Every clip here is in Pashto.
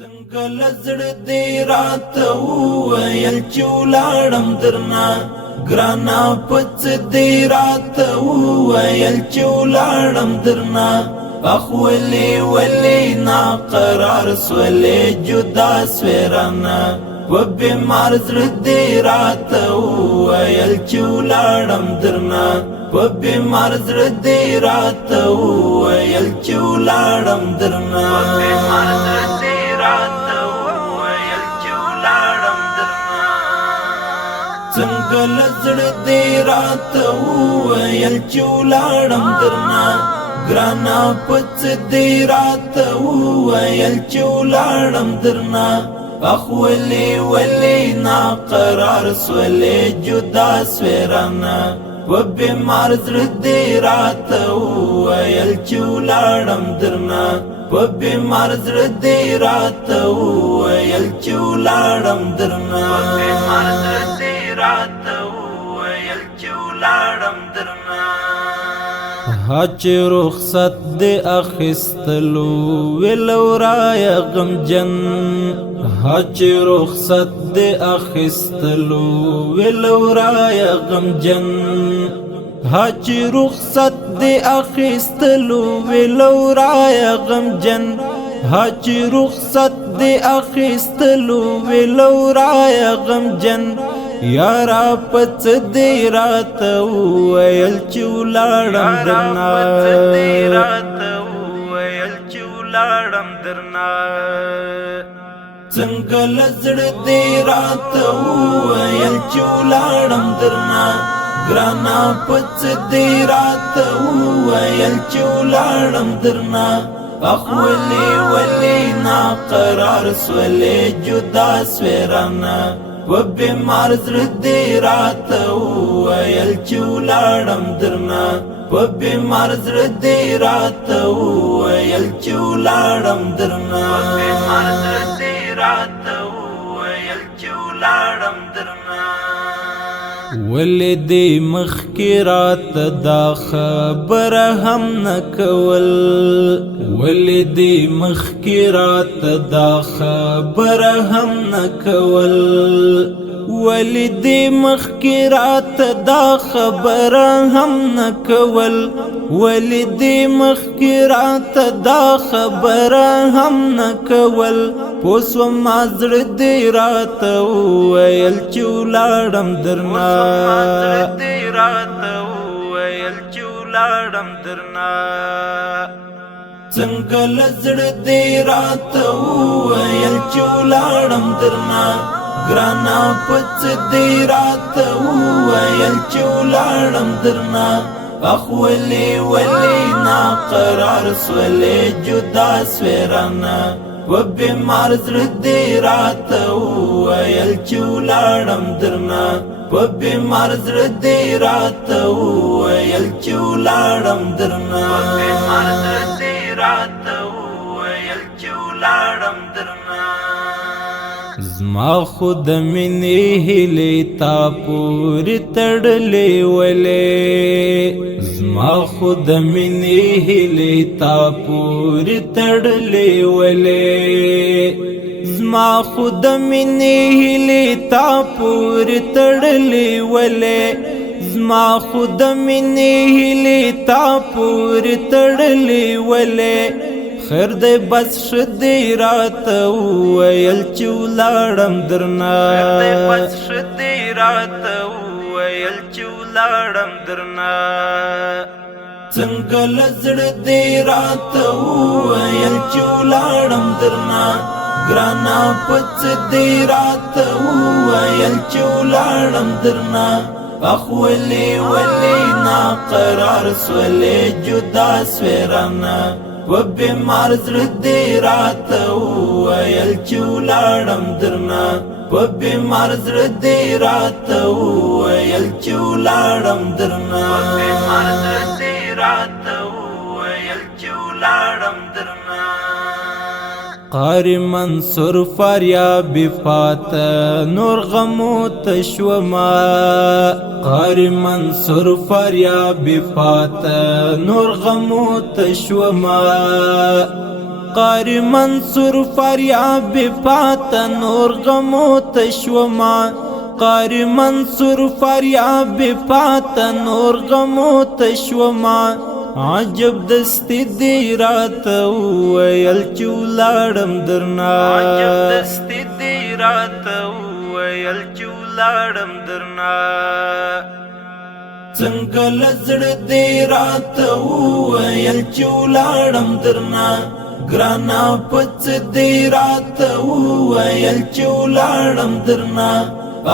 څنګه لزړه دې راته وویل چې ولاړم درنه ګرانه پڅ دې راته وویل چې ولاړم درنه اخ ولې ناقرار سولې جدا سوې رانه وبېمار زړه دې راته وویل چې ولاړم درنه وبېمار زړه دې راته وویل چې ولاړم درنه څنګه لزړه دې راته وویل چې ولاړم درنه ګرانه پڅ دې راته وویل چې ولاړم درنه اخ ولې ناقرار سولې جدا سوې رانه وبېمار زړه دې راته وویل چې ولاړم درنه وبېمار زړه دې راته وویل چې ولاړم درنه هچ رخصت دې اخستلو ولو رايا غمجن هچ رخصت دې اخستلو ولو رايا غمجن هچ رخصت دې اخستلو ولو رايا غمجن هچ رخصت دې اخستلو ولو رايا غمجن یارا پڅ دې راته وویل چې ولاړم درنه څنګه لزړه دې راته وویل چې ولاړم درنه ګرانه پڅ دې راته وویل چې ولاړم درنه اخ ولې ناقرار سولې جدا سوې رانه وبېمار زړه دې راته وویل چې ولاړم درنه وبېمار زړه دې راته وویل چې ولاړم درنه ولې دې مخکې راته دا خبره هم نه کول ولې دې مخکې راته دا خبره هم نه کول ولې دې مخکې راته دا خبره هم نه کول ولې دې مخکې راته دا خبره هم نه کول پوسوما زړه دې راته وویل چې ولاړم درنه څنګه لزړه دې راته وویل چې ولاړم درنه ګرانه پڅ دې راته وویل چې ولاړم درنه اخ ولې ناقرار سولې جدا سوې رانه وبېمار زړه دې راته وویل چې ولاړم درنه وبېمار زړه دې راته وویل چې ولاړم درنه زما خود مینې هیلې تا پورې تړلې ولې زما خود مینې هیلې تا پورې تړلې ولې زما خود مینې هیلې تا پورې تړلې ولې زما خود مینې هیلې تا پورې تړلې ولې خیر دې بس شدې راته وویل چې ولاړم درنه څنګه لزړه دې راته وویل چې ولاړم درنه ګرانه پڅ دې راته وویل چې ولاړم درنه اخ ولې ناقرار سولې جدا سوې رانه وبېمار زړه دې راته وویل چې ولاړم درنه وبېمار زړه دې راته وویل چې ولاړم درنه قاری منصور فریاب فات نور غمو تشوما قاری منصور فریاب فات نور غمو تشوما قاری منصور فریاب پاتا نور غمو تشوما قاری منصور فریاب پاتا نور غمو تشوما عجب دستی دی رات ویل چولاړم درنا عجب دستی دی رات ویل چولاړم درنا څنګه لزړ دی رات ویل چولاړم درنا ګرانا پڅ دی رات ویل چولاړم درنا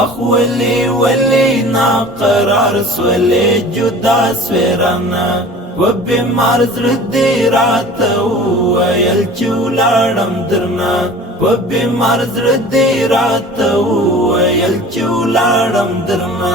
اخ ولی ولی نا قرار سولی جدا سویرانا و بیمار زړه دی راته وویل چې ولاړم درنه و بیمار زړه دی راته وویل چې ولاړم درنه